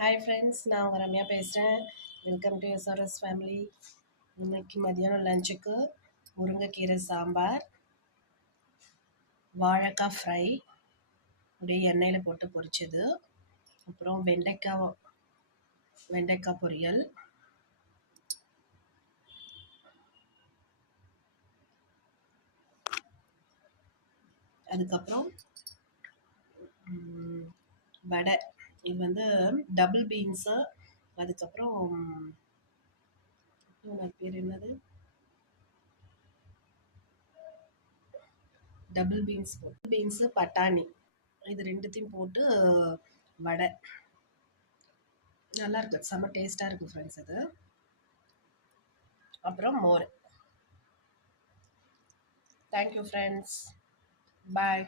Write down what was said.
Hi friends, நான் உங்கள் ரம்யா பேசுகிறேன். Welcome to SRS family. இன்னைக்கு மதியானம் லஞ்சுக்கு முருங்கைக்கீரை சாம்பார், வாழைக்காய் ஃப்ரை, அப்படியே எண்ணெயில் போட்டு பொரிச்சது, அப்புறம் வெண்டைக்காய் பொரியல், அதுக்கப்புறம் வடை. இது வந்து டபுள் பீன்ஸு, அதுக்கப்புறம் பேர் என்னது, டபுள் பீன்ஸு பட்டாணி, இது ரெண்டுத்தையும் போட்டு வடை. நல்லா இருக்குது, செம்ம டேஸ்ட்டாக இருக்குது ஃப்ரெண்ட்ஸ் இது. அப்புறம் மோர். தேங்க்யூ ஃப்ரெண்ட்ஸ், பாய்.